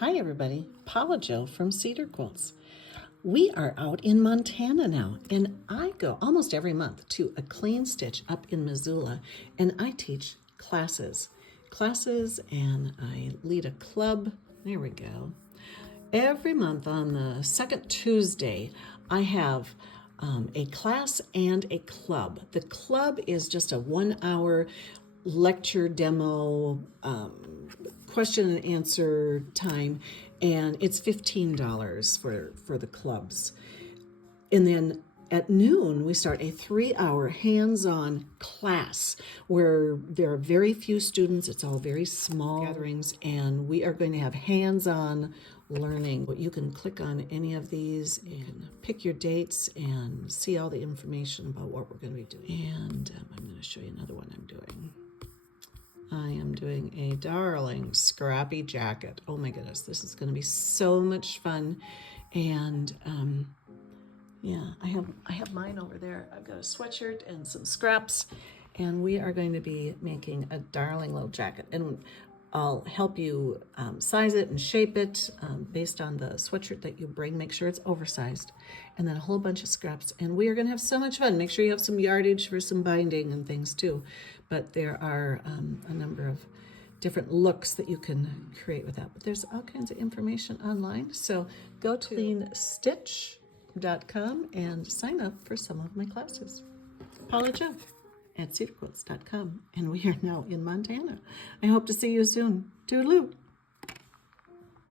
Hi everybody, Paula Jo from Cedar Quilts. We are out in Montana now, and I go almost every month to a clean stitch up in Missoula, and I teach classes, and I lead a club. There we go. Every month on the second Tuesday, I have a class and a club. The club is just a 1 hour lecture demo, question and answer time, and it's $15 for the clubs. And then at noon, we start a 3-hour hands-on class where there are very few students. It's all very small gatherings, and we are going to have hands-on learning. You can click on any of these and pick your dates and see all the information about what we're going to be doing. And I'm going to show you another one I'm doing. I am doing a darling scrappy jacket. Oh my goodness, this is going to be so much fun. And yeah, I have mine over there. I've got a sweatshirt and some scraps, and we are going to be making a darling little jacket. And I'll help you size it and shape it based on the sweatshirt that you bring. Make sure it's oversized, and then a whole bunch of scraps. And we are going to have so much fun. Make sure you have some yardage for some binding and things too. But there are a number of different looks that you can create with that. But there's all kinds of information online. So go to cleanstitch.com and sign up for some of my classes. Paula Jo at cedarquilts.com, and we are now in Montana. I hope to see you soon. Toodaloo.